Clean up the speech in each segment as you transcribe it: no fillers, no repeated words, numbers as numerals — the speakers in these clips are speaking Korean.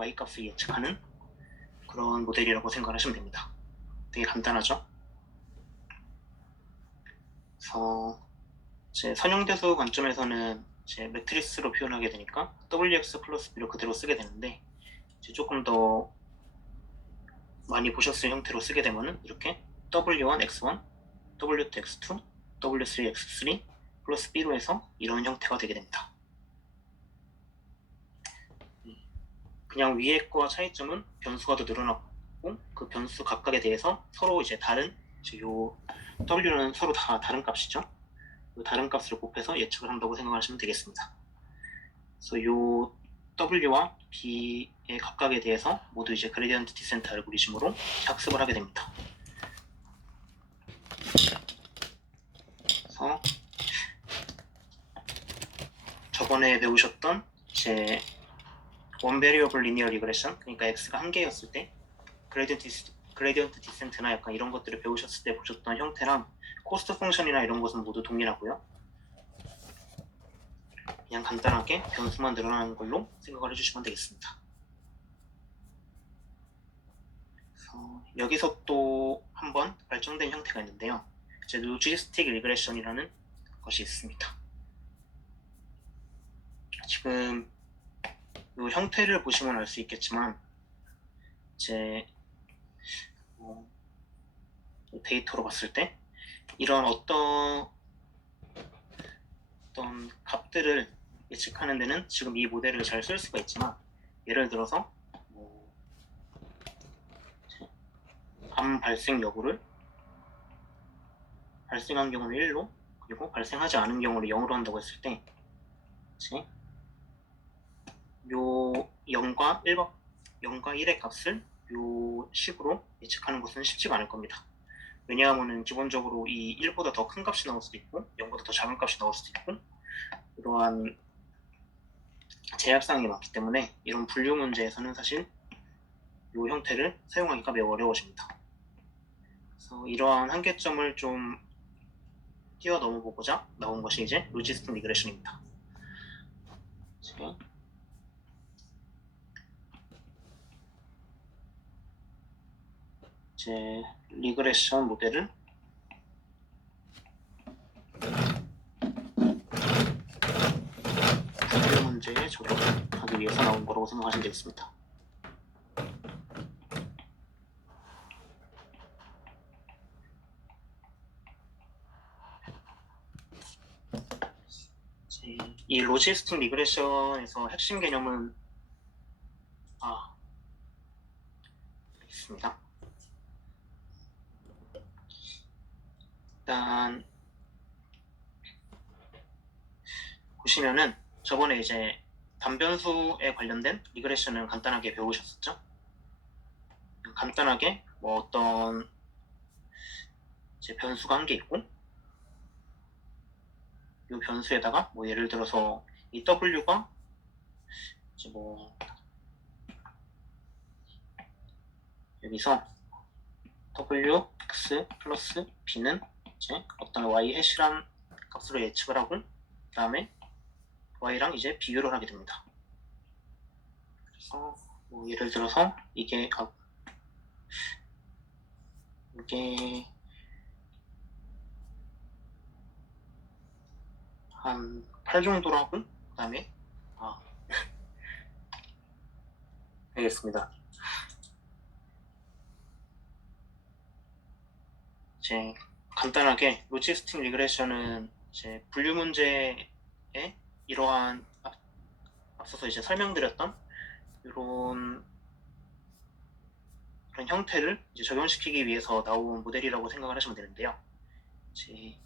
y 값을 예측하는 그런 모델이라고 생각하시면 됩니다. 되게 간단하죠? 그래서 제 선형대수 관점에서는 제 매트리스로 표현하게 되니까 wx 플러스 b로 그대로 쓰게 되는데, 이제 조금 더 많이 보셨을 형태로 쓰게 되면은 이렇게 w1 x1, w2 x2, w3 x3 플러스 b로 해서 이런 형태가 되게 됩니다. 그냥 위에 거와 차이점은 변수가 더 늘어났고, 그 변수 각각에 대해서 서로 이제 다른, 이제 요 w는 서로 다 다른 값이죠. 그 다른 값을 곱해서 예측을 한다고 생각하시면 되겠습니다. 그래서 요 w와 b의 각각에 대해서 모두 이제 그레디언트 디센트 알고리즘으로 학습을 하게 됩니다. 그래서 저번에 배우셨던 제 원 베리어블 리니어 리그레션, 그러니까 x가 한 개였을 때 그레디언트 디센트나 약간 이런 것들을 배우셨을 때 보셨던 형태랑 코스트 펑션이나 이런 것은 모두 동일하고요. 그냥 간단하게 변수만 늘어나는 걸로 생각을 해주시면 되겠습니다. 그래서 여기서 또 한번 발전된 형태가 있는데요. 이제 로지스틱 리그레션이라는 것이 있습니다. 지금 이 형태를 보시면 알 수 있겠지만, 이제 데이터로 봤을 때 이런 어떤 값들을 예측하는 데는 지금 이 모델을 잘 쓸 수가 있지만, 예를 들어서 암 발생 여부를 발생한 경우는 1로, 그리고 발생하지 않은 경우를 0으로 한다고 했을 때, 이제 요 0과 1의 값을 요 식으로 예측하는 것은 쉽지가 않을 겁니다. 왜냐하면 기본적으로 이 1보다 더 큰 값이 나올 수도 있고 0보다 더 작은 값이 나올 수도 있고, 이러한 제약사항이 많기 때문에 이런 분류 문제에서는 사실 이 형태를 사용하기가 매우 어려워집니다. 그래서 이러한 한계점을 좀 뛰어넘어 보고자 나온 것이 이제 로지스틱 리그레션입니다. 제 리그레션 모델을 분류 문제에 적용하기 위해서 나온 거라고 생각하시면 되겠습니다. 이 로지스틱 리그레션에서 핵심 개념은 있습니다. 일단 보시면은 저번에 이제 단변수에 관련된 리그레션을 간단하게 배우셨었죠? 간단하게 뭐 어떤 이제 변수가 한 개 있고, 이 변수에다가 뭐 예를 들어서 이 w가 이제 뭐 여기서 w x 플러스 b는 이제 어떤 y 해시란 값으로 예측을 하고, 그 다음에 y랑 이제 비교를 하게 됩니다. 그래서 뭐 예를 들어서 이게 한 8 정도로 하고, 그 다음에 알겠습니다. 이제 간단하게 로지스틱 리그레션은 이제 분류 문제에 이러한 앞서서 이제 설명드렸던 이런 그런 형태를 이제 적용시키기 위해서 나온 모델이라고 생각을 하시면 되는데요. 이제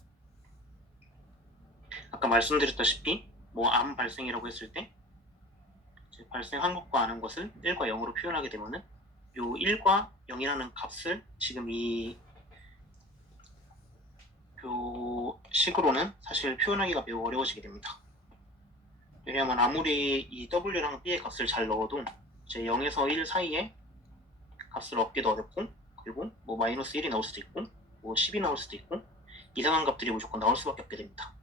아까 말씀드렸다시피 뭐 암 발생이라고 했을 때 이제 발생한 것과 안 한 것을 1과 0으로 표현하게 되면은 요 1과 0이라는 값을 지금 이 식으로는 사실 표현하기가 매우 어려워지게 됩니다. 왜냐하면 아무리 이 w랑 b의 값을 잘 넣어도 이제 0에서 1 사이에 값을 얻기도 어렵고, 그리고 뭐 마이너스 1이 나올 수도 있고 뭐 10이 나올 수도 있고 이상한 값들이 무조건 나올 수밖에 없게 됩니다.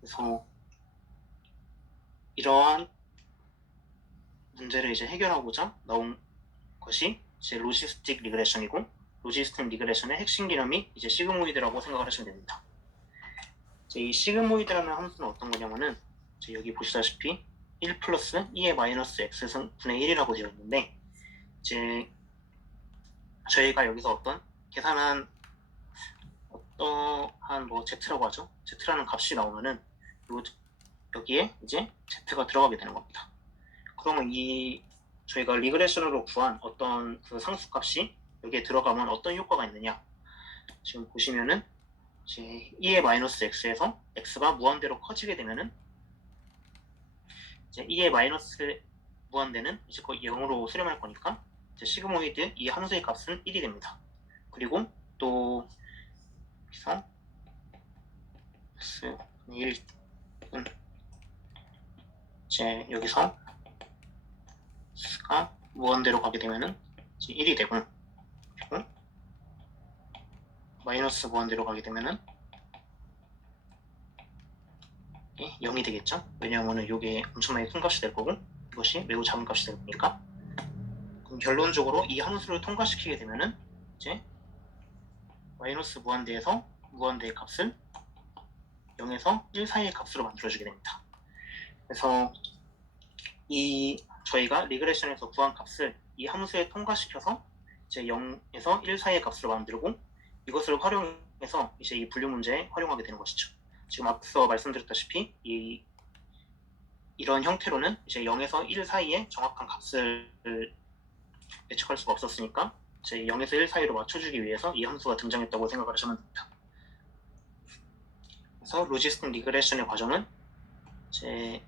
그래서 이러한 문제를 이제 해결하고자 나온 것이 이제 로지스틱 리그레션이고, 로지스틱 리그레션의 핵심 개념이 이제 시그모이드라고 생각을 하시면 됩니다. 이제 이 시그모이드라는 함수는 어떤 거냐면은 이제 여기 보시다시피 1 플러스 2의 마이너스 x 분의 1이라고 되어 있는데, 이제 저희가 여기서 어떤 계산한 어떠한 뭐 z라고 하죠. z라는 값이 나오면은 여기에 이제 z가 들어가게 되는 겁니다. 그러면 이 저희가 리그레션으로 구한 어떤 그 상수값이 여기에 들어가면 어떤 효과가 있느냐, 지금 보시면은 이제 2의 마이너스 x에서 x가 무한대로 커지게 되면은 이제 2의 마이너스 무한대는 이제 거의 0으로 수렴할 거니까 이제 시그모이드 이 함수의 값은 1이 됩니다. 그리고 또 여기서 x 1은 이제 여기서 x가 무한대로 가게 되면은 이제 1이 되고, 그리고 마이너스 무한대로 가게 되면은 0이 되겠죠. 왜냐하면 이게 엄청나게 큰 값이 될 거고 이것이 매우 작은 값이 될 거니까. 그럼 결론적으로 이 함수를 통과시키게 되면은 이제 마이너스 무한대에서 무한대의 값을 0에서 1 사이의 값으로 만들어주게 됩니다. 그래서 이 저희가 리그레션에서 구한 값을 이 함수에 통과시켜서 이제 0에서 1 사이의 값으로 만들고, 이것을 활용해서 이제 이 분류 문제에 활용하게 되는 것이죠. 지금 앞서 말씀드렸다시피 이런 형태로는 이제 0에서 1 사이에 정확한 값을 예측할 수가 없었으니까 이제 0에서 1 사이로 맞춰주기 위해서 이 함수가 등장했다고 생각을 하시면 됩니다. 그래서 로지스틱 리그레션의 과정은 이제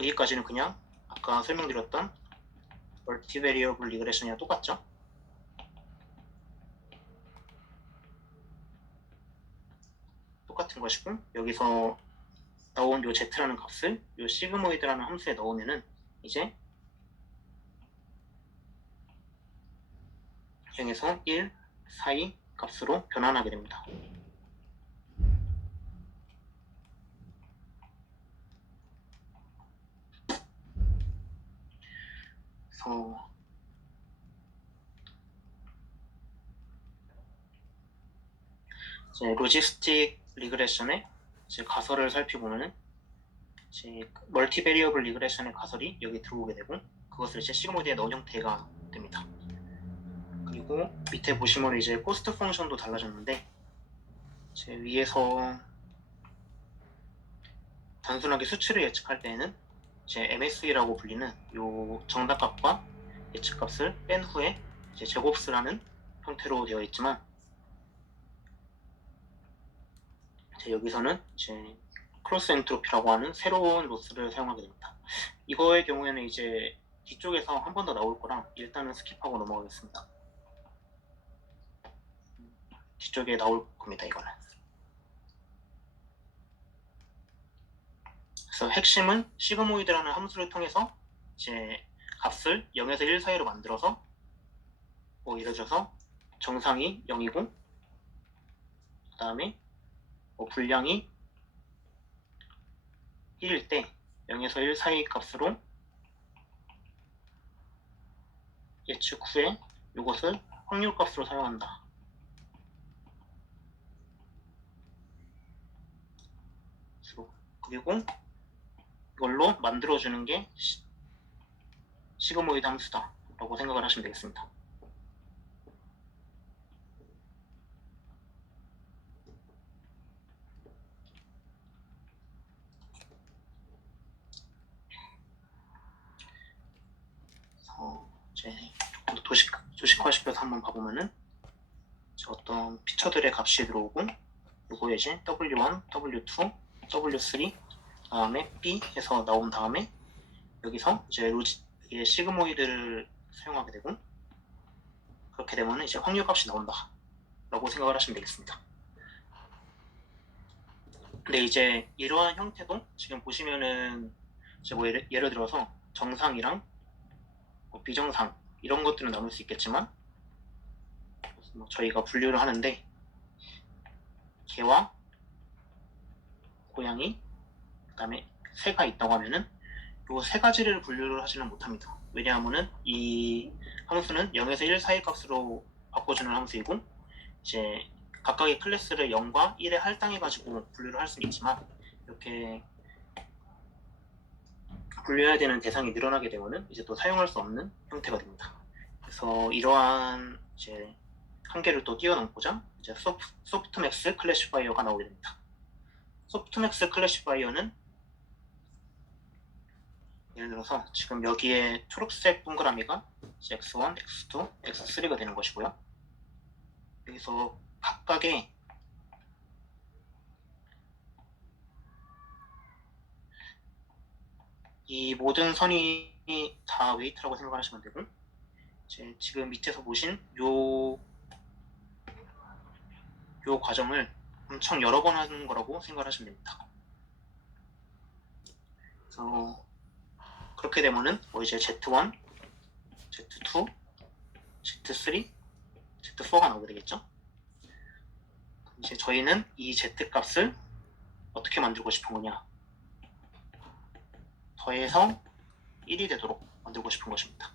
여기까지는 그냥 아까 설명드렸던 멀티베리어블 리그레션이랑 똑같죠. 똑같은 것이고, 여기서 나온 요 z라는 값을 요 시그모이드라는 함수에 넣으면은 이제 0에서 1 사이 값으로 변환하게 됩니다. 그래서 이제 로지스틱 리그레션의 이제 가설을 살펴보면은 이제 멀티베리어블 리그레션의 가설이 여기 들어오게 되고, 그것을 이제 시그모이드에 넣은 형태가 됩니다. 그리고 밑에 보시면 이제 코스트 펑션도 달라졌는데, 이제 위에서 단순하게 수치를 예측할 때에는 이제 MSE라고 불리는 요 정답값과 예측값을 뺀 후에 이제 제곱수라는 형태로 되어 있지만, 이제 여기서는 이제 크로스 엔트로피라고 하는 새로운 로스를 사용하게 됩니다. 이거의 경우에는 이제 뒤쪽에서 한 번 더 나올 거라 일단은 스킵하고 넘어가겠습니다. 뒤쪽에 나올 겁니다, 이거는. 그래서 핵심은 시그모이드라는 함수를 통해서 이제 값을 0에서 1 사이로 만들어서 뭐 예를 들어서 정상이 0이고 그 다음에 뭐 분량이 1일 때 0에서 1 사이 값으로 예측 후에 이것을 확률 값으로 사용한다. 그리고 이걸로 만들어주는 게 시그모이드 함수다 라고 생각을 하시면 되겠습니다. 이제 조금 더 도식화시켜서 한번 봐보면은 어떤 피처들의 값이 들어오고, 요거에 이제 W1, W2, W3 다음에 B 해서 나온 다음에 여기서 이제 시그모이드를 사용하게 되고, 그렇게 되면 이제 확률 값이 나온다 라고 생각을 하시면 되겠습니다. 근데 이제 이러한 형태도 지금 보시면은 이제 뭐 예를 들어서 정상이랑 뭐 비정상 이런 것들은 나눌 수 있겠지만, 저희가 분류를 하는데 개와 고양이 그 다음에 새가 있다고 하면은 요 세 가지를 분류를 하지는 못합니다. 왜냐하면은 이 함수는 0에서 1 사이 값으로 바꿔주는 함수이고 이제 각각의 클래스를 0과 1에 할당해가지고 분류를 할 수는 있지만 이렇게 분류해야 되는 대상이 늘어나게 되면은 이제 또 사용할 수 없는 형태가 됩니다. 그래서 이러한 이제 한계를 또 뛰어넘고자 이제 소프트맥스 클래시파이어가 나오게 됩니다. 소프트맥스 클래시파이어는 예를 들어서 지금 여기에 초록색 동그라미가 x1, x2, x3가 되는 것이고요. 여기서 각각의 이 모든 선이 다 웨이트라고 생각하시면 되고 이제 지금 밑에서 보신 요 과정을 엄청 여러 번 하는 거라고 생각하시면 됩니다. 그래서 그렇게 되면은 뭐 이제 Z1, Z2, Z3, Z4가 나오게 되겠죠. 이제 저희는 이 Z 값을 어떻게 만들고 싶은 거냐, 더해서 1이 되도록 만들고 싶은 것입니다.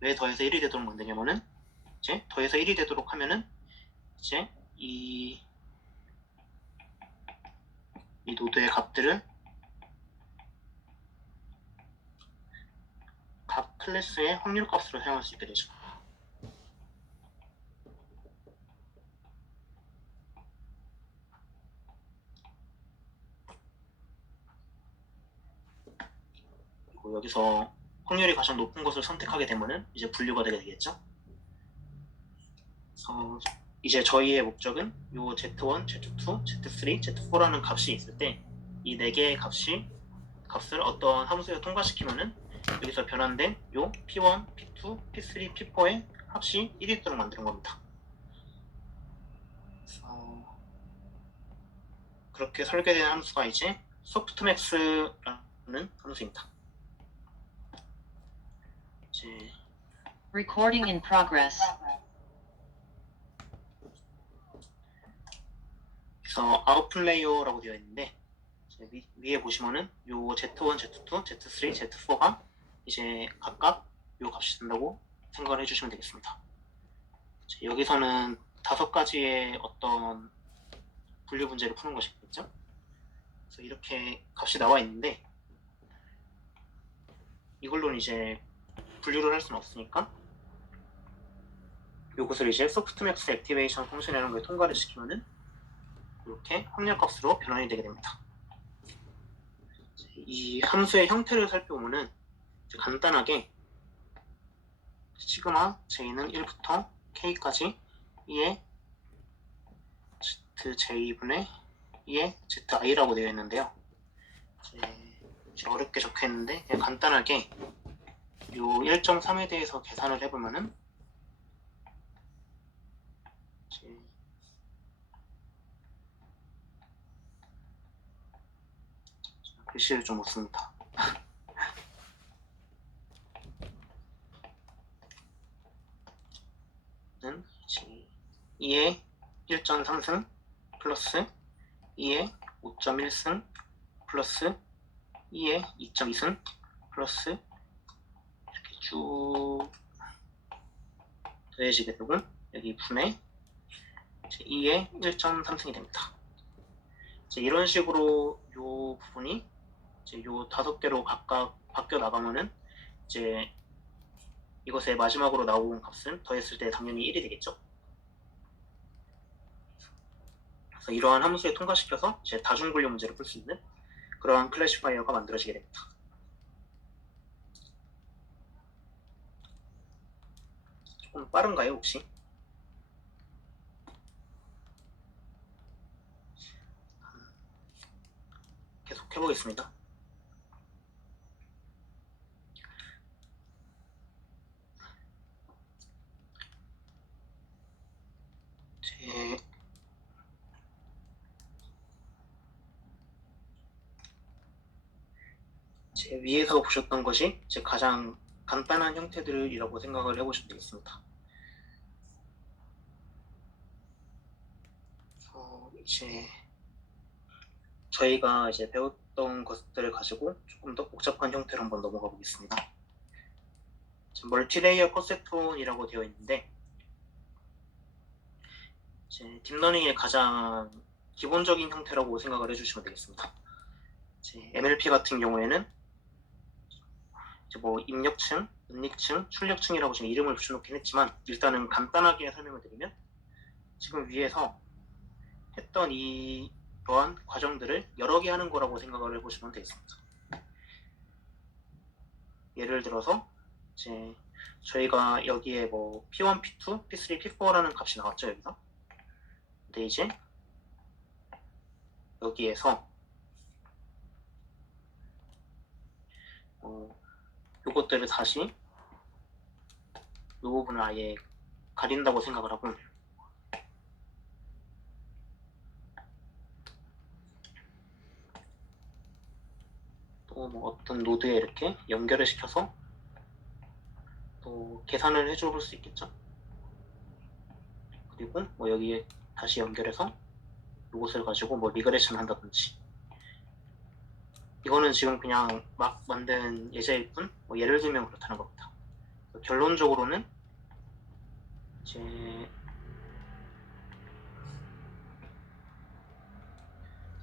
왜 더해서 1이 되도록 만드냐면은 이제 더해서 1이 되도록 하면은 이제 이 노드의 값들을 각 클래스의 확률 값으로 사용할 수 있게 되죠. 그리고 여기서 확률이 가장 높은 것을 선택하게 되면은 이제 분류가 되게 되겠죠. 그래서 이제 저희의 목적은 요 Z1, Z2, Z3, Z4라는 값이 있을 때 이 4개의 값을 어떤 함수에 통과시키면은 여기서 변환된 요 P1, P2, P3, P4의 합이 1이 되도록 만드는 겁니다. 그래서 그렇게 설계된 함수가 이제 소프트맥스라는 함수입니다. 이제 Recording in progress. 그래서 아웃풋 레이어라고 되어 있는데 위에 보시면은 요 Z1, Z2, Z3, Z4가 이제 각각 요 값이 된다고 생각을 해주시면 되겠습니다. 여기서는 5가지의 어떤 분류 문제를 푸는 것이겠죠. 그래서 이렇게 값이 나와 있는데 이걸로는 이제 분류를 할 수는 없으니까 이것을 이제 소프트맥스 액티베이션 펑션이라는 걸 통과를 시키면은 이렇게 확률 값으로 변환이 되게 됩니다. 이 함수의 형태를 살펴보면은 간단하게 시그마 j는 1부터 k까지 2의 zj분의 2의 zi라고 되어 있는데요. 어렵게 적혀 있는데 그냥 간단하게 요 1.3에 대해서 계산을 해보면은 글씨를 좀 못 씁니다. 2의 1.3승 플러스 2의 5.1승 플러스 2의 2.2승 플러스 이렇게 쭉 더해지게 되고 여기 분의 2의 1.3승이 됩니다. 이런 식으로 이 부분이 이제 요 5개로 각각 바뀌어 나가면은 이제 이것의 마지막으로 나온 값은 더했을 때 당연히 1이 되겠죠. 그래서 이러한 함수에 통과시켜서 이제 다중분류 문제를 풀 수 있는 그러한 클래시파이어가 만들어지게 됩니다. 조금 빠른가요, 혹시? 계속 해보겠습니다. 제 위에서 보셨던 것이 제 가장 간단한 형태들이라고 생각을 해보시면 되겠습니다. 이제 저희가 이제 배웠던 것들을 가지고 조금 더 복잡한 형태로 한번 넘어가 보겠습니다. 멀티레이어 퍼셉트론이라고 되어 있는데 이제 딥러닝의 가장 기본적인 형태라고 생각을 해주시면 되겠습니다. 이제 MLP 같은 경우에는 이제 뭐 입력층, 은닉층, 출력층이라고 지금 이름을 붙여놓긴 했지만 일단은 간단하게 설명을 드리면 지금 위에서 했던 이러한 과정들을 여러 개 하는 거라고 생각을 해보시면 되겠습니다. 예를 들어서 이제 저희가 여기에 뭐 P1, P2, P3, P4라는 값이 나왔죠 여기서. 근데 이제 여기에서 요것들을 다시 이 부분을 아예 가린다고 생각을 하고 또 뭐 어떤 노드에 이렇게 연결을 시켜서 또 계산을 해줄 수 있겠죠. 그리고 뭐 여기에 다시 연결해서 이것을 가지고 뭐 리그레이션 한다든지 이거는 지금 그냥 막 만든 예제일 뿐 뭐 예를 들면 그렇다는 겁니다. 결론적으로는 이제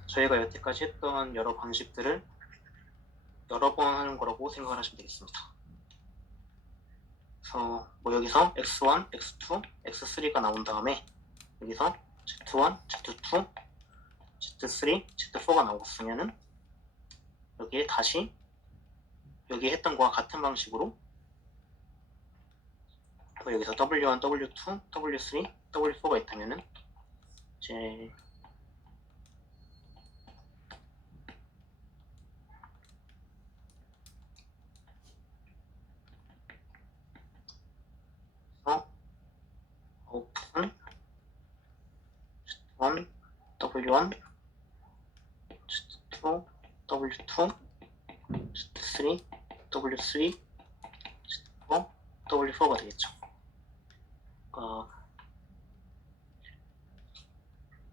저희가 여태까지 했던 여러 방식들을 여러 번 하는 거라고 생각을 하시면 되겠습니다. 그래서 뭐 여기서 x1, x2, x3가 나온 다음에 여기서 z1, z2, z3, z4가 나왔으면은 여기에 다시 여기 했던 거와 같은 방식으로 뭐 여기서 w1, w2, w3, w4가 있다면은 이제 아웃풋은 z1, w1, z2, w2, z3, w3, z4, w4가 되겠죠.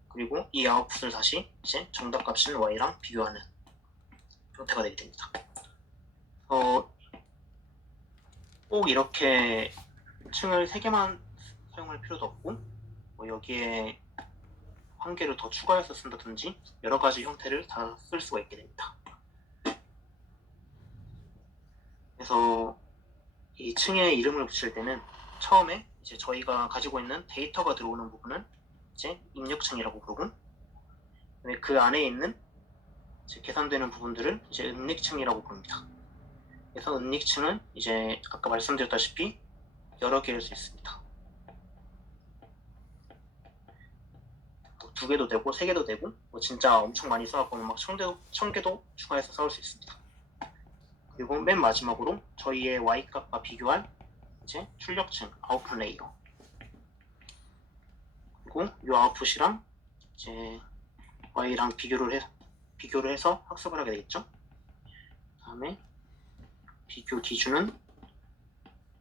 그리고 이 아웃풋을 다시 이제 정답값인 y랑 비교하는 형태가 되게 됩니다. 꼭 이렇게 층을 3개만 사용할 필요도 없고 뭐 여기에 한 개를 더 추가해서 쓴다든지 여러 가지 형태를 다 쓸 수가 있게 됩니다. 그래서 이 층에 이름을 붙일 때는 처음에 이제 저희가 가지고 있는 데이터가 들어오는 부분은 이제 입력층이라고 부르고 그 안에 있는 이제 계산되는 부분들을 이제 은닉층이라고 부릅니다. 그래서 은닉층은 이제 아까 말씀드렸다시피 여러 개일 수 있습니다. 2개도 되고 3개도 되고 뭐 진짜 엄청 많이 써갖고 막 1000개도 추가해서 써올 수 있습니다. 그리고 맨 마지막으로 저희의 y값과 비교할 이제 출력층 아웃풋 레이어 그리고 이 아웃풋이랑 이제 y랑 비교를 해서 학습을 하게 되겠죠. 다음에 비교 기준은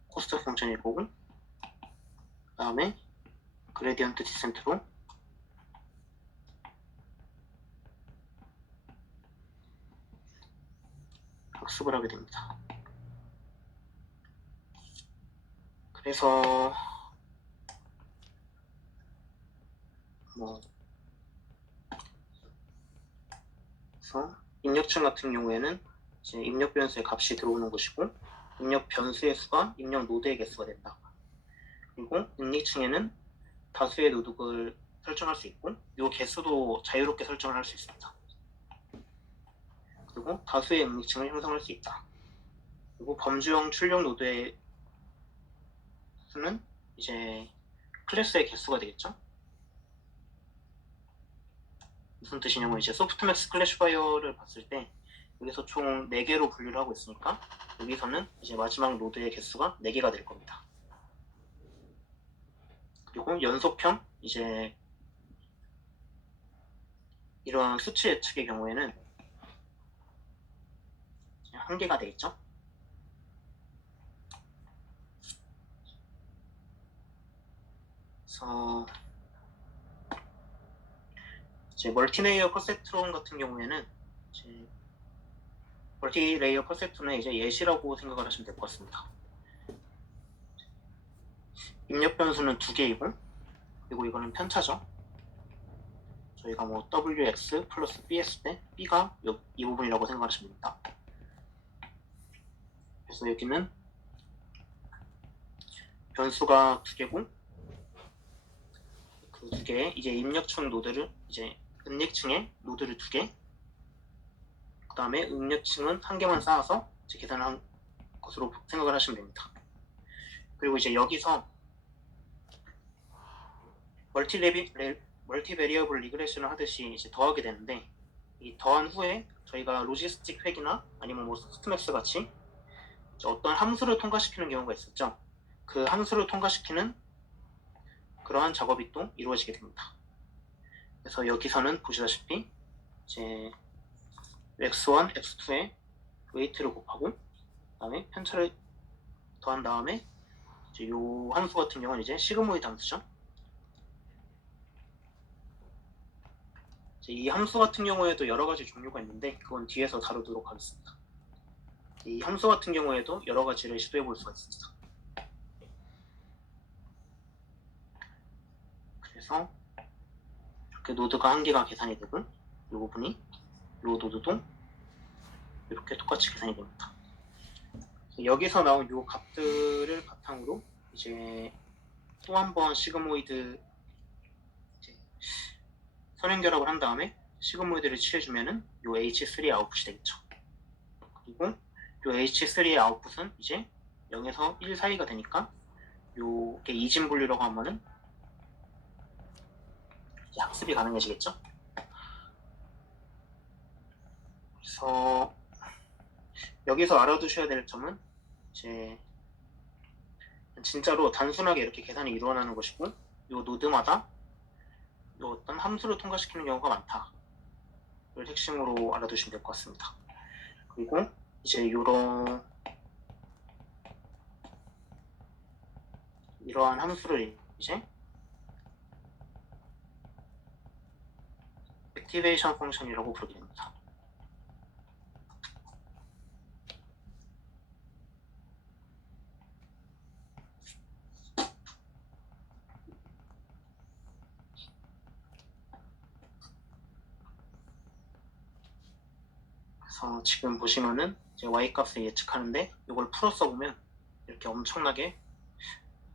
코스트 펑션일 거고 다음에 그레디언트 디센트로 학습을 하게 됩니다. 그래서 그래서 입력층 같은 경우에는 이제 입력 변수의 값이 들어오는 것이고 입력 변수의 수가 입력 노드의 개수가 된다. 그리고 은닉층에는 다수의 노드를 설정할 수 있고 이 개수도 자유롭게 설정을 할 수 있습니다. 그리고 다수의 은닉층을 형성할 수 있다. 그리고 범주형 출력 노드의 수는 이제 클래스의 개수가 되겠죠. 무슨 뜻이냐면 이제 소프트맥스 클래시파이어를 봤을 때 여기서 총 4개로 분류를 하고 있으니까 여기서는 이제 마지막 노드의 개수가 4개가 될 겁니다. 그리고 연속편 이제 이런 수치 예측의 경우에는 1개가 되겠죠. 그래서 이제 멀티레이어 퍼셉트론 같은 경우에는 이제 멀티레이어 퍼셉트론의 이제 예시라고 생각을 하시면 될 것 같습니다. 입력 변수는 2개이고, 그리고 이거는 편차죠. 저희가 뭐 wx 플러스 b 했을 때 b가 이 부분이라고 생각하시면 됩니다. 그래서 여기는 변수가 2개고, 그 2개에 이제 입력층 노드를 이제 은닉층에 노드를 2개, 그 다음에 응력층은 1개만 쌓아서 이제 계산을 한 것으로 생각을 하시면 됩니다. 그리고 이제 여기서 멀티베리어블 리그레션을 하듯이 이제 더하게 되는데, 이 더한 후에 저희가 로지스틱 획이나 아니면 뭐 소프트맥스 같이 어떤 함수를 통과시키는 경우가 있었죠. 그 함수를 통과시키는 그러한 작업이 또 이루어지게 됩니다. 그래서 여기서는 보시다시피 이제 x1, x2에 웨이트를 곱하고 그다음에 편차를 더한 다음에 이제 요 함수 같은 경우는 이제 시그모이드 함수죠. 이 함수 같은 경우에도 여러 가지 종류가 있는데 그건 뒤에서 다루도록 하겠습니다. 이 함수 같은 경우에도 여러 가지를 시도해 볼 수가 있습니다. 그래서 이렇게 노드가 1개가 계산이 되고 이 부분이 이 노드도 이렇게 똑같이 계산이 됩니다. 여기서 나온 이 값들을 바탕으로 이제 또 한 번 시그모이드 선행결합을 한 다음에 시그모이드를 취해주면은 이 H3의 아웃풋이 되겠죠. 그리고 이 H3의 아웃풋은 이제 0에서 1 사이가 되니까 요게 이진 분류라고 하면은 학습이 가능해지겠죠. 그래서 여기서 알아두셔야 될 점은 이제 진짜로 단순하게 이렇게 계산이 일어나는 것이고 요 노드마다 요 어떤 함수를 통과시키는 경우가 많다. 를 핵심으로 알아두시면 될 것 같습니다. 그리고 이제 이러한 함수를 이제 액티베이션 펑션이라고 부르게 됩니다. 그래서 지금 보시면은 이제 y 값을 예측하는데 이걸 풀어 써보면 이렇게 엄청나게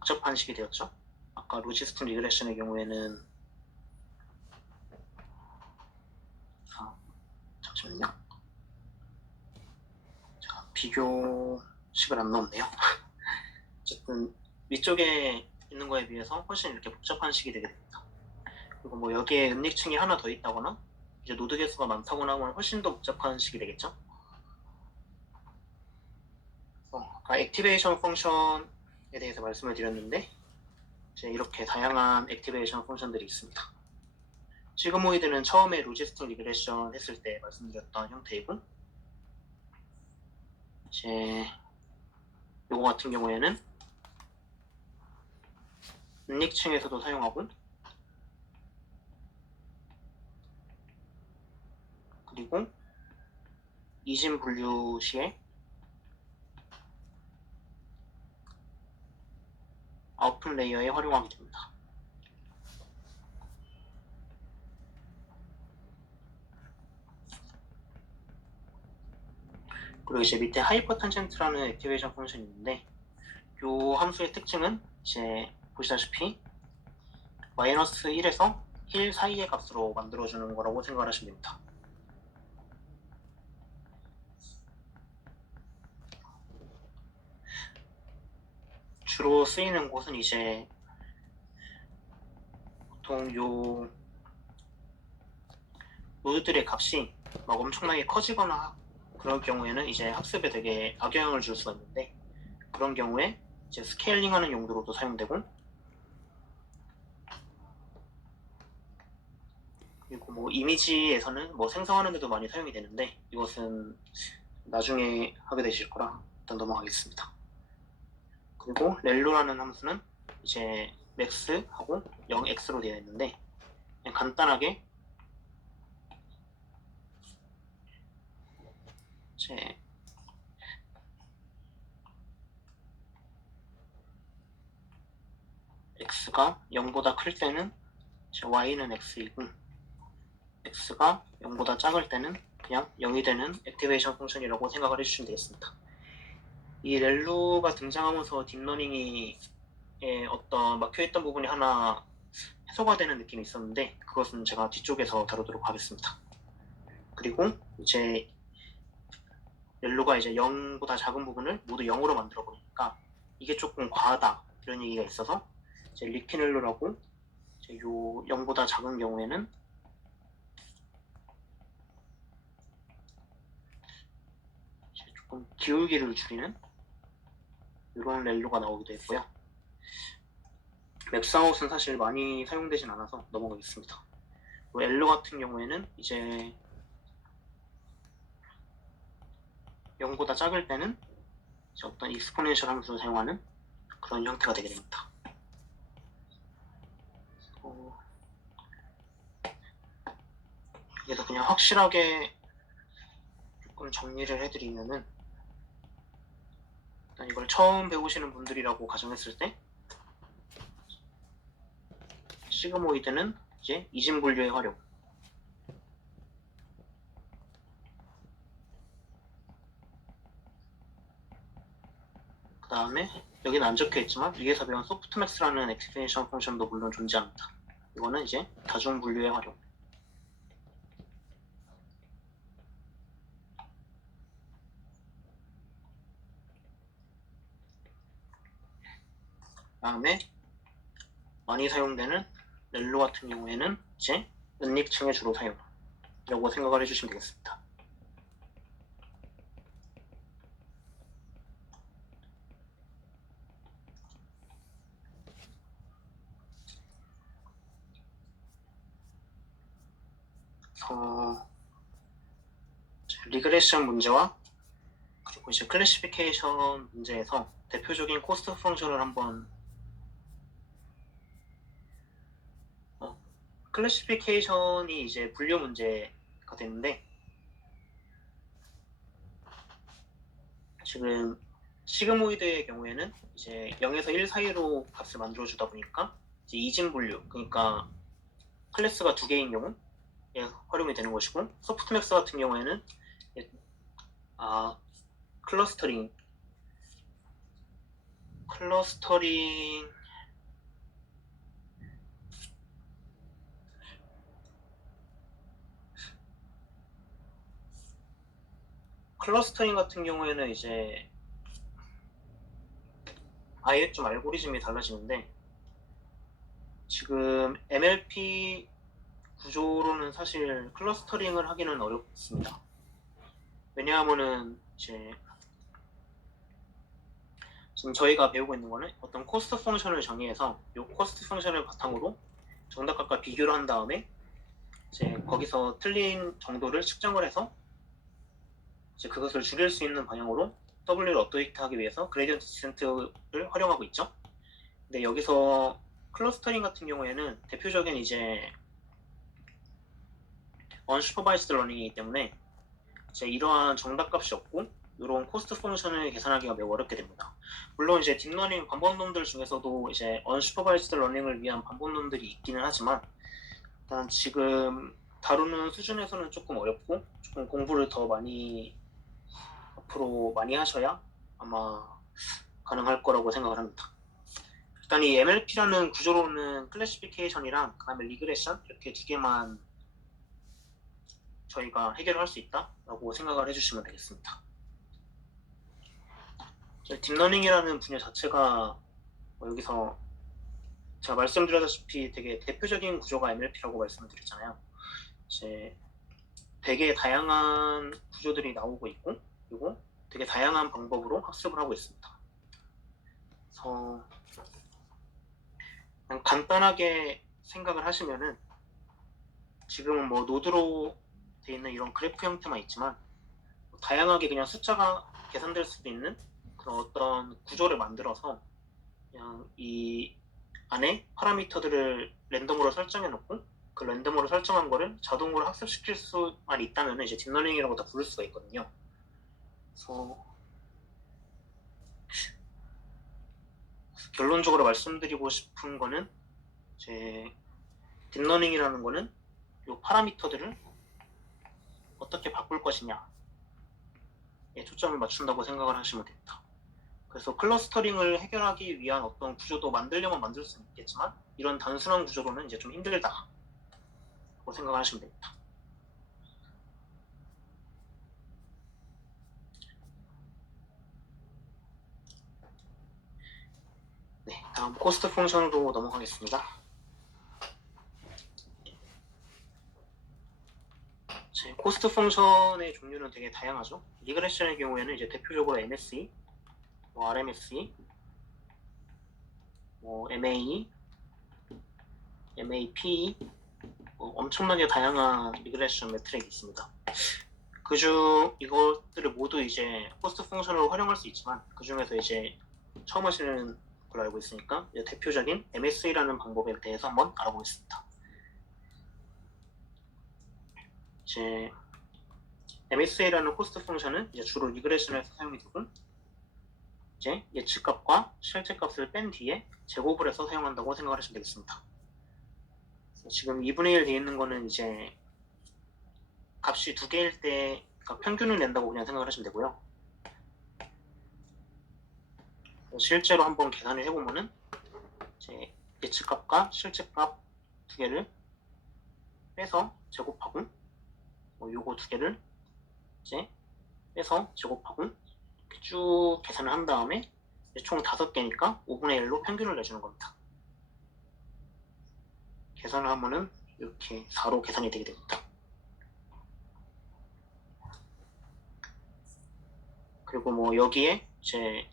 복잡한 식이 되었죠. 아까 로지스틱 리그레션의 경우에는 잠시만요. 자, 비교식을 안 넣었네요. 어쨌든 위쪽에 있는 거에 비해서 훨씬 이렇게 복잡한 식이 되게 됩니다. 그리고 뭐 여기에 은닉층이 하나 더 있다거나 이제 노드 개수가 많다거나 하면 훨씬 더 복잡한 식이 되겠죠. 아까 액티베이션 펑션에 대해서 말씀을 드렸는데 이제 이렇게 다양한 액티베이션 펑션들이 있습니다. 시그모이드는 처음에 로지스틱 리그레션 했을 때 말씀드렸던 형태이고 이제 요거 같은 경우에는 은닉층에서도 사용하고 그리고 이진 분류 시에 아웃풋 레이어에 활용하게 됩니다. 그리고 이제 밑에 하이퍼 탄젠트라는 액티베이션 펑션이 있는데 이 함수의 특징은 이제 보시다시피 마이너스 1에서 1 사이의 값으로 만들어주는 거라고 생각을 하시면 됩니다. 주로 쓰이는 곳은 이제 보통 요 노드들의 값이 막 엄청나게 커지거나 그럴 경우에는 이제 학습에 되게 악영향을 줄 수가 있는데 그런 경우에 이제 스케일링하는 용도로도 사용되고 그리고 뭐 이미지에서는 뭐 생성하는 데도 많이 사용이 되는데 이것은 나중에 하게 되실 거라 일단 넘어가겠습니다. 그리고 렐로라는 함수는 이제 max하고 0x로 되어 있는데 그냥 간단하게 이제 x가 0보다 클 때는 이제 y는 x이고 x가 0보다 작을 때는 그냥 0이 되는 액티베이션 펑션이라고 생각을 해주시면 되겠습니다. 이 렐루가 등장하면서 딥러닝이 어떤 막혀있던 부분이 하나 해소가 되는 느낌이 있었는데 그것은 제가 뒤쪽에서 다루도록 하겠습니다. 그리고 이제 렐루가 이제 0보다 작은 부분을 모두 0으로 만들어 버리니까 이게 조금 과하다 이런 얘기가 있어서 이제 리퀴넬루라고 이제 요 0보다 작은 경우에는 이제 조금 기울기를 줄이는 이런 렐루가 나오기도 했고요. 맵사웃은 사실 많이 사용되진 않아서 넘어가겠습니다. 렐루 같은 경우에는 이제 0보다 작을 때는 이제 어떤 익스포넨셜 함수를 사용하는 그런 형태가 되게 됩니다. 여기서 그냥 확실하게 조금 정리를 해드리면은 일단 이걸 처음 배우시는 분들이라고 가정했을 때 시그모이드는 이제 이진 분류의 활용, 그 다음에 여기는 안 적혀있지만 위에서 배운 소프트맥스라는 엑스플레이션 펑션도 물론 존재합니다. 이거는 이제 다중 분류의 활용, 그 다음에 많이 사용되는 렐루 같은 경우에는 이제 은닉층의 주로 사용이라고 생각을 해주시면 되겠습니다. 리그레션 문제와 그리고 이제 클래시피케이션 문제에서 대표적인 코스트 펑션을 한번 클래시피케이션이 이제 분류 문제가 되는데 지금 시그모이드의 경우에는 이제 0에서 1 사이로 값을 만들어주다 보니까 이제 이진 분류, 그러니까 클래스가 2개인 경우에 활용이 되는 것이고 소프트맥스 같은 경우에는 클러스터링 같은 경우에는 이제 아예 좀 알고리즘이 달라지는데 지금 MLP 구조로는 사실 클러스터링을 하기는 어렵습니다. 왜냐하면은 이제 지금 저희가 배우고 있는 거는 어떤 코스트 펑션을 정의해서 이 코스트 펑션을 바탕으로 정답값과 비교를 한 다음에 이제 거기서 틀린 정도를 측정을 해서 이제 그것을 줄일 수 있는 방향으로 W를 업데이트 하기 위해서 그레디언트 디센트를 활용하고 있죠. 근데 여기서 클러스터링 같은 경우에는 대표적인 이제 언슈퍼바이스드 러닝이기 때문에 이제 이러한 정답값이 없고 이런 코스트 펑션을 계산하기가 매우 어렵게 됩니다. 물론 이제 딥러닝 반복론들 중에서도 이제 언슈퍼바이스드 러닝을 위한 반복론들이 있기는 하지만 일단 지금 다루는 수준에서는 조금 어렵고 조금 공부를 더 많이 앞으로 많이 하셔야 아마 가능할 거라고 생각을 합니다. 일단 이 MLP라는 구조로는 클래시피케이션이랑 그 다음에 리그레션 이렇게 두 개만 저희가 해결을 할 수 있다라고 생각을 해주시면 되겠습니다. 딥러닝이라는 분야 자체가 여기서 제가 말씀드렸다시피 되게 대표적인 구조가 MLP라고 말씀을 드렸잖아요. 이제 되게 다양한 구조들이 나오고 있고 그리고 되게 다양한 방법으로 학습을 하고 있습니다. 그래서 그냥 간단하게 생각을 하시면은 지금은 뭐 노드로 돼 있는 이런 그래프 형태만 있지만 다양하게 그냥 숫자가 계산될 수도 있는 그런 어떤 구조를 만들어서 그냥 이 안에 파라미터들을 랜덤으로 설정해 놓고 그 랜덤으로 설정한 거를 자동으로 학습시킬 수만 있다면 이제 딥러닝이라고 다 부를 수가 있거든요. 그래서 결론적으로 말씀드리고 싶은 거는 이제 딥러닝이라는 거는 이 파라미터들을 어떻게 바꿀 것이냐에 초점을 맞춘다고 생각을 하시면 됩니다. 그래서 클러스터링을 해결하기 위한 어떤 구조도 만들려면 만들 수 있겠지만 이런 단순한 구조로는 이제 좀 힘들다고 생각을 하시면 됩니다. 네, 다음 코스트 펑션으로 넘어가겠습니다. 코스트 펑션의 종류는 되게 다양하죠. 리그레션의 경우에는 이제 대표적으로 MSE, RMSE, MAE, MAPE, 엄청나게 다양한 리그레션 매트릭이 있습니다. 그중 이것들을 모두 이제 코스트 펑션으로 활용할 수 있지만 그 중에서 이제 처음 하시는 걸로 알고 있으니까 이제 대표적인 MSE라는 방법에 대해서 한번 알아보겠습니다. 이제 MSE라는 코스트 펑션은 이제 주로 리그레션에서 사용이 되고 이제 예측값과 실제값을 뺀 뒤에 제곱을 해서 사용한다고 생각을 하시면 되겠습니다. 지금 2분의 1 되어 있는 거는 이제 값이 두 개일 때 그러니까 평균을 낸다고 그냥 생각을 하시면 되고요. 실제로 한번 계산을 해보면은 이제 예측값과 실제값 두 개를 빼서 제곱하고 요거 두 개를 이제 빼서 제곱하고 이렇게 쭉 계산을 한 다음에 총 5개니까 5분의 1로 평균을 내주는 겁니다. 계산을 하면은 이렇게 4로 계산이 되게 됩니다. 그리고 여기에 이제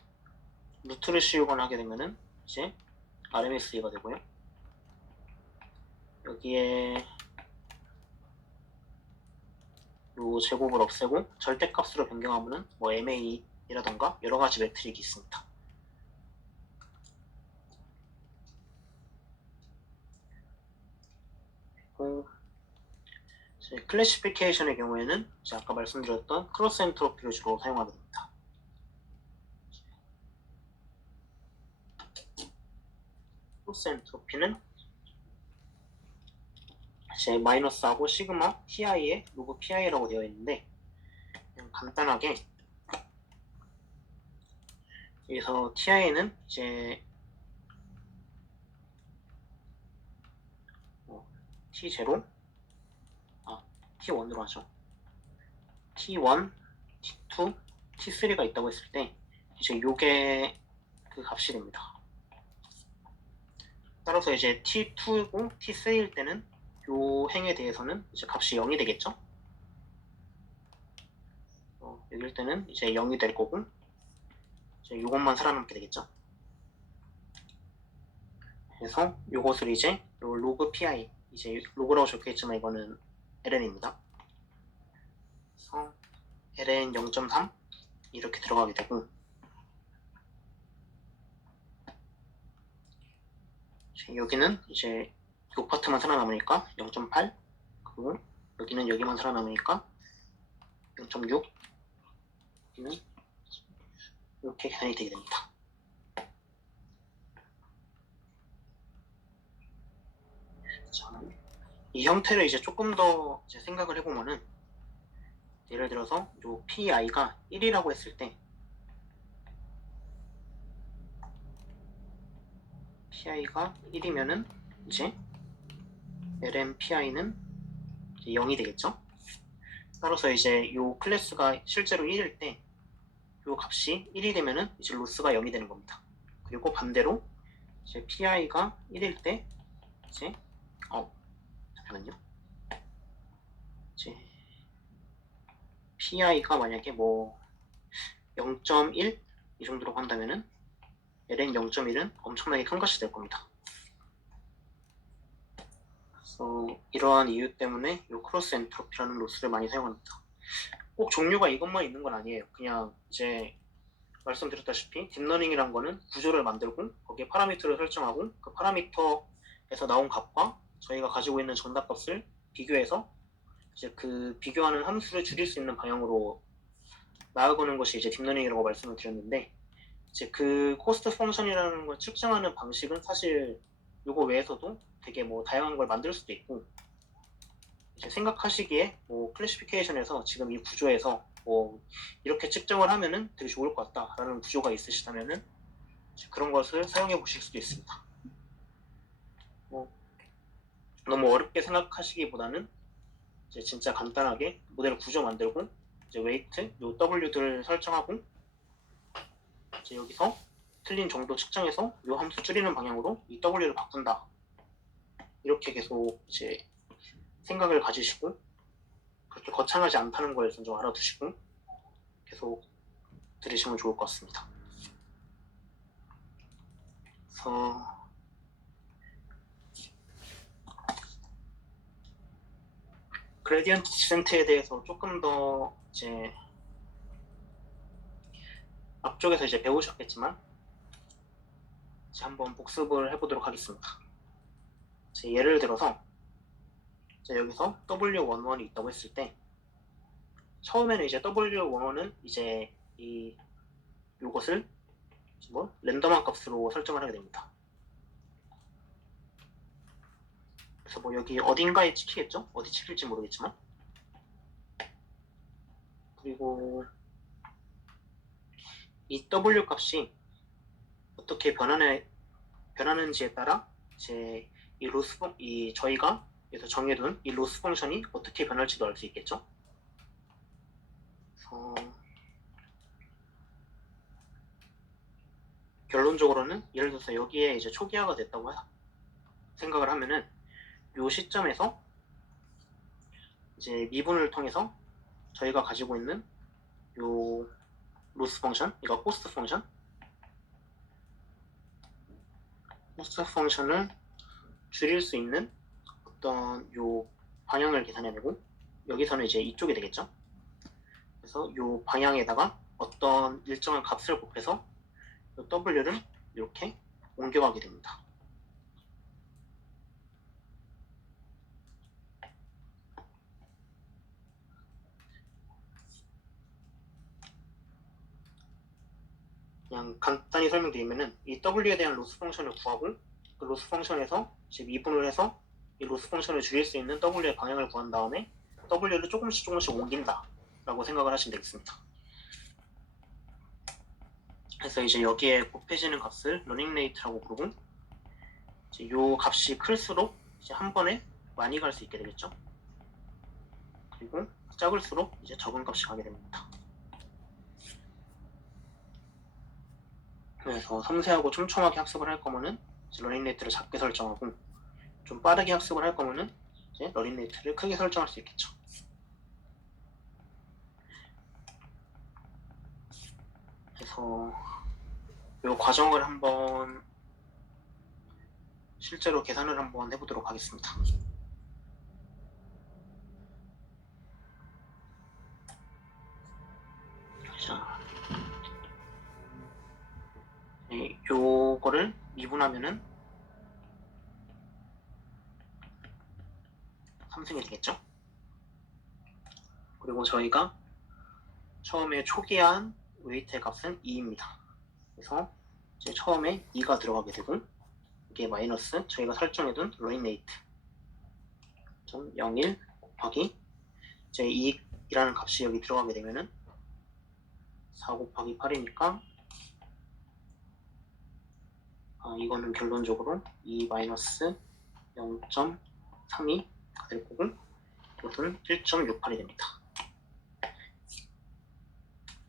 루트를 씌우거나 하게 되면은 이제 RMSE가 되고요. 여기에 요 제곱을 없애고 절대값으로 변경하면은 MAE라던가 여러 가지 매트릭이 있습니다. 그리고 이제 클래시피케이션의 경우에는 이제 아까 말씀드렸던 크로스 엔트로피를 주로 사용하게 됩니다. 크로스 엔트로피는 이제 마이너스하고 시그마 TI의 로그 PI라고 되어 있는데 그냥 간단하게 여기서 TI는 이제 T0, T1으로 하죠. T1, T2, T3가 있다고 했을 때 이제 요게 그 값이 됩니다. 따라서 이제 T2고 T3일 때는 요 행에 대해서는 이제 값이 0이 되겠죠. 여기일 때는 이제 0이 될 거고 이제 요것만 살아남게 되겠죠. 그래서 요것을 이제 요 로그 PI 이제 로그라고 적혀있지만 이거는 ln입니다. 그래서 ln 0.3 이렇게 들어가게 되고 여기는 이제 요 파트만 살아남으니까 0.8 그리고 여기는 여기만 살아남으니까 0.6 여기는 이렇게 계산이 되게 됩니다. 자, 이 형태를 이제 조금 더 이제 생각을 해보면은 예를 들어서 요 PI가 1이라고 했을 때 PI가 1이면은 이제 LMPI는 0이 되겠죠. 따라서 이제 요 클래스가 실제로 1일 때 요 값이 1이 되면은 이제 로스가 0이 되는 겁니다. 그리고 반대로 이제 PI가 1일 때 이제 잠깐만요. 이제 PI가 만약에 0.1 이 정도로 한다면은 LN 0.1은 엄청나게 큰 것이 될 겁니다. 그래서 이러한 이유 때문에 이 크로스 엔트로피라는 로스를 많이 사용합니다. 꼭 종류가 이것만 있는 건 아니에요. 그냥 이제 말씀드렸다시피 딥러닝이란 거는 구조를 만들고 거기에 파라미터를 설정하고 그 파라미터에서 나온 값과 저희가 가지고 있는 정답값을 비교해서 이제 그 비교하는 함수를 줄일 수 있는 방향으로 나아가는 것이 이제 딥러닝이라고 말씀을 드렸는데, 이제 그 코스트 펑션이라는 걸 측정하는 방식은 사실 요거 외에서도 되게 뭐 다양한 걸 만들 수도 있고, 이제 생각하시기에 뭐 클래시피케이션에서 지금 이 구조에서 뭐 이렇게 측정을 하면은 되게 좋을 것 같다라는 구조가 있으시다면은 그런 것을 사용해 보실 수도 있습니다. 뭐 너무 어렵게 생각하시기보다는 이제 진짜 간단하게 모델 구조 만들고 이제 웨이트, 요 W들을 설정하고 이제 여기서 틀린 정도 측정해서 요 함수 줄이는 방향으로 이 W를 바꾼다. 이렇게 계속 이제 생각을 가지시고 그렇게 거창하지 않다는 걸 좀 알아두시고 계속 들으시면 좋을 것 같습니다. 그래서 그레디언트 디센트에 대해서 조금 더 이제 앞쪽에서 이제 배우셨겠지만 이제 한번 복습을 해보도록 하겠습니다. 이제 예를 들어서 이제 여기서 W11이 있다고 했을 때 처음에는 이제 W11은 이제 이 요것을 뭐 랜덤한 값으로 설정을 하게 됩니다. 그래서 뭐 여기 어딘가에 찍히겠죠? 어디 찍힐지 모르겠지만. 그리고 이 W 값이 어떻게 변하는지에 따라 이제 이 저희가 여기서 정해둔 이 로스 펑션이 어떻게 변할지도 알 수 있겠죠. 그래서 결론적으로는 예를 들어서 여기에 이제 초기화가 됐다고 생각을 하면은 이 시점에서 이제 미분을 통해서 저희가 가지고 있는 요 로스 펑션, 이거 코스트 펑션을 줄일 수 있는 어떤 요 방향을 계산해내고 여기서는 이제 이쪽이 되겠죠. 그래서 요 방향에다가 어떤 일정한 값을 곱해서 요 W를 이렇게 옮겨가게 됩니다. 그냥 간단히 설명드리면은 이 W에 대한 로스 펑션을 구하고 그 로스 펑션에서 이제 미분을 해서 이 로스 펑션을 줄일 수 있는 W의 방향을 구한 다음에 W를 조금씩 옮긴다 라고 생각을 하시면 되겠습니다. 그래서 이제 여기에 곱해지는 값을 러닝 레이트라고 부르고 이제 요 값이 클수록 이제 한 번에 많이 갈 수 있게 되겠죠. 그리고 작을수록 이제 적은 값이 가게 됩니다. 그래서 섬세하고 촘촘하게 학습을 할 거면은 러닝 레이트를 작게 설정하고 좀 빠르게 학습을 할 거면은 이제 러닝 레이트를 크게 설정할 수 있겠죠. 그래서 이 과정을 한번 실제로 계산을 한번 해보도록 하겠습니다. 자, 요거를 미분하면은 3승이 되겠죠. 그리고 저희가 처음에 초기한 웨이트의 값은 2입니다. 그래서 이제 처음에 2가 들어가게 되고 이게 마이너스 저희가 설정해둔 러닝 레이트 0.01 곱하기 이제 2라는 값이 여기 들어가게 되면은 4 곱하기 8이니까 이거는 결론적으로 2 마이너스 0.32가 될 거고 이것은 1.68이 됩니다.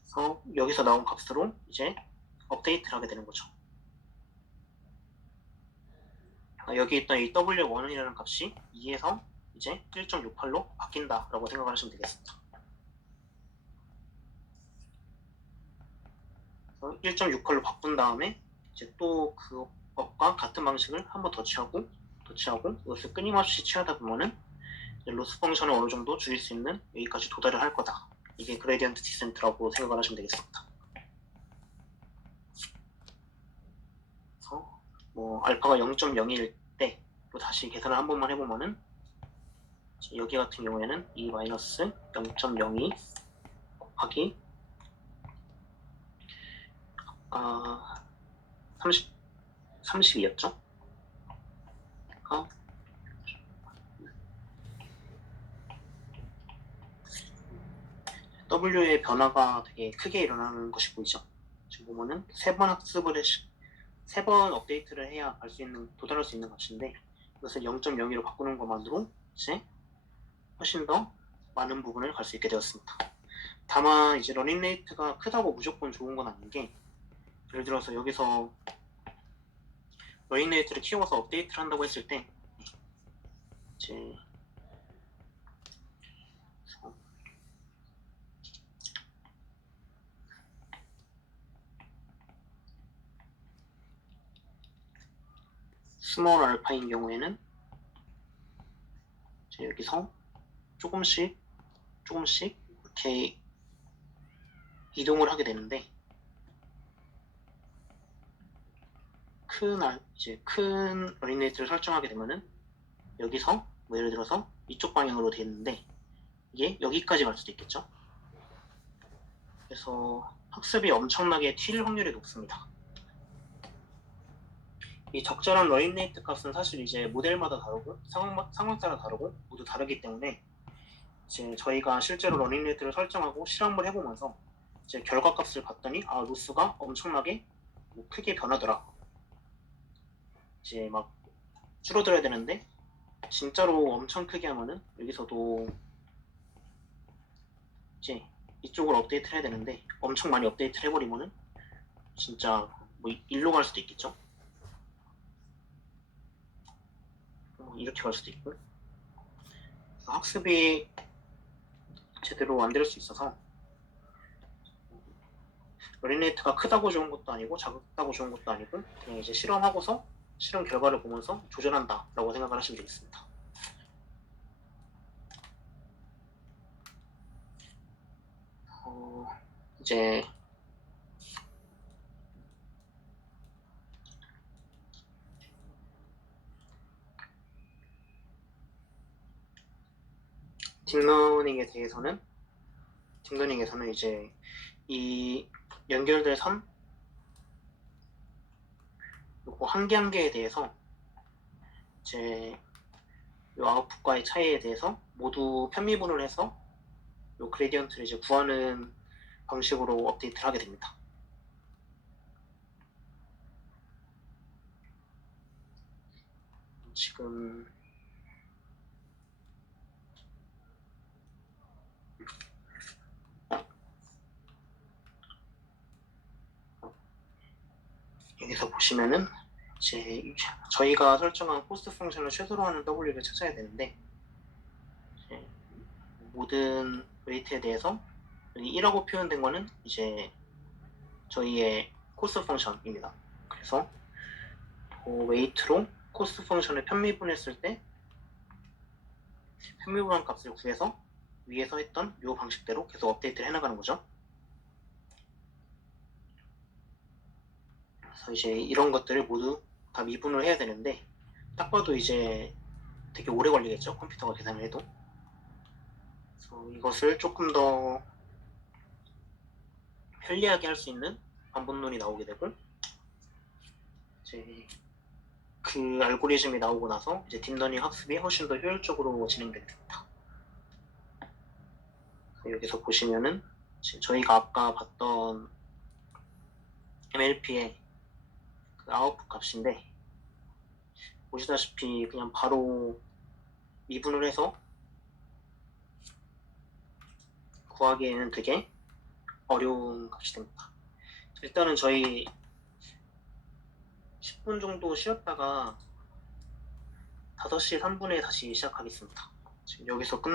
그래서 여기서 나온 값으로 이제 업데이트를 하게 되는 거죠. 여기 있던 이 W1이라는 값이 2에서 이제 1.68로 바뀐다라고 생각을 하시면 되겠습니다. 1.68로 바꾼 다음에 이제 또 그것과 같은 방식을 한 번 더 취하고 이것을 끊임없이 취하다 보면은 로스 펑션을 어느 정도 줄일 수 있는 여기까지 도달을 할 거다. 이게 그레디언트 디센트라고 생각을 하시면 되겠습니다. 그래서 뭐 알파가 0.01일 때 또 다시 계산을 한 번만 해보면은 여기 같은 경우에는 2 마이너스 0.02 곱하기 아까 30이었죠? W의 변화가 되게 크게 일어나는 것이 보이죠? 지금 보면은 3번 업데이트를 해야 도달할 수 있는 값인데 이것을 0.02로 바꾸는 것만으로 이제 훨씬 더 많은 부분을 갈 수 있게 되었습니다. 다만 이제 러닝 레이트가 크다고 무조건 좋은 건 아닌 게, 예를 들어서 여기서 러닝 레이트를 키워서 업데이트를 한다고 했을 때 이제 스몰 알파인 경우에는 이제 여기서 조금씩 이렇게 이동을 하게 되는데, 큰 러닝 레이트를 설정하게 되면은 여기서 뭐 예를 들어서 이쪽 방향으로 되어 있는데 이게 여기까지 갈 수도 있겠죠. 그래서 학습이 엄청나게 튈 확률이 높습니다. 이 적절한 러닝 레이트 값은 사실 이제 모델마다 다르고 상황 따라 다르고 모두 다르기 때문에 이제 저희가 실제로 러닝 레이트를 설정하고 실험을 해보면서 이제 결과값을 봤더니 로스가 엄청나게 크게 변하더라. 이제 막 줄어들어야 되는데 진짜로 엄청 크게 하면은 여기서도 이제 이쪽을 업데이트를 해야 되는데 엄청 많이 업데이트를 해버리면은 진짜 뭐 일로 갈 수도 있겠죠. 이렇게 갈 수도 있고, 학습이 제대로 안 될 수 있어서 러닝 레이트가 크다고 좋은 것도 아니고 작다고 좋은 것도 아니고 그냥 이제 실험하고서 실험 결과를 보면서 조절한다 라고 생각을 하시면 되겠습니다. 이제 딥러닝에서는 이제 이 연결될 선 요거 한 개 한 개에 대해서 이제 요 아웃풋과의 차이에 대해서 모두 편미분을 해서 요 그레디언트를 이제 구하는 방식으로 업데이트를 하게 됩니다. 지금 여기서 보시면은 이제 저희가 설정한 코스트 펑션을 최소로 하는 W를 찾아야 되는데, 모든 웨이트에 대해서 1하고 표현된 거는 이제 저희의 코스트 펑션입니다. 그래서 웨이트로 코스트 펑션을 편미분했을 때 편미분한 값을 구해서 위에서 했던 이 방식대로 계속 업데이트를 해나가는 거죠. 그래서 이제 이런 것들을 모두 다 미분을 해야 되는데 딱 봐도 이제 되게 오래 걸리겠죠, 컴퓨터가 계산을 해도. 그래서 이것을 조금 더 편리하게 할 수 있는 방법론이 나오게 되고, 이제 그 알고리즘이 나오고 나서 이제 딥러닝 학습이 훨씬 더 효율적으로 진행되게 됩니다. 여기서 보시면은 저희가 아까 봤던 MLP의 그 아웃풋 값인데, 보시다시피 그냥 바로 미분을 해서 구하기에는 되게 어려운 값이 됩니다. 일단은 저희 10분 정도 쉬었다가 5시 3분에 다시 시작하겠습니다. 지금 여기서 끝내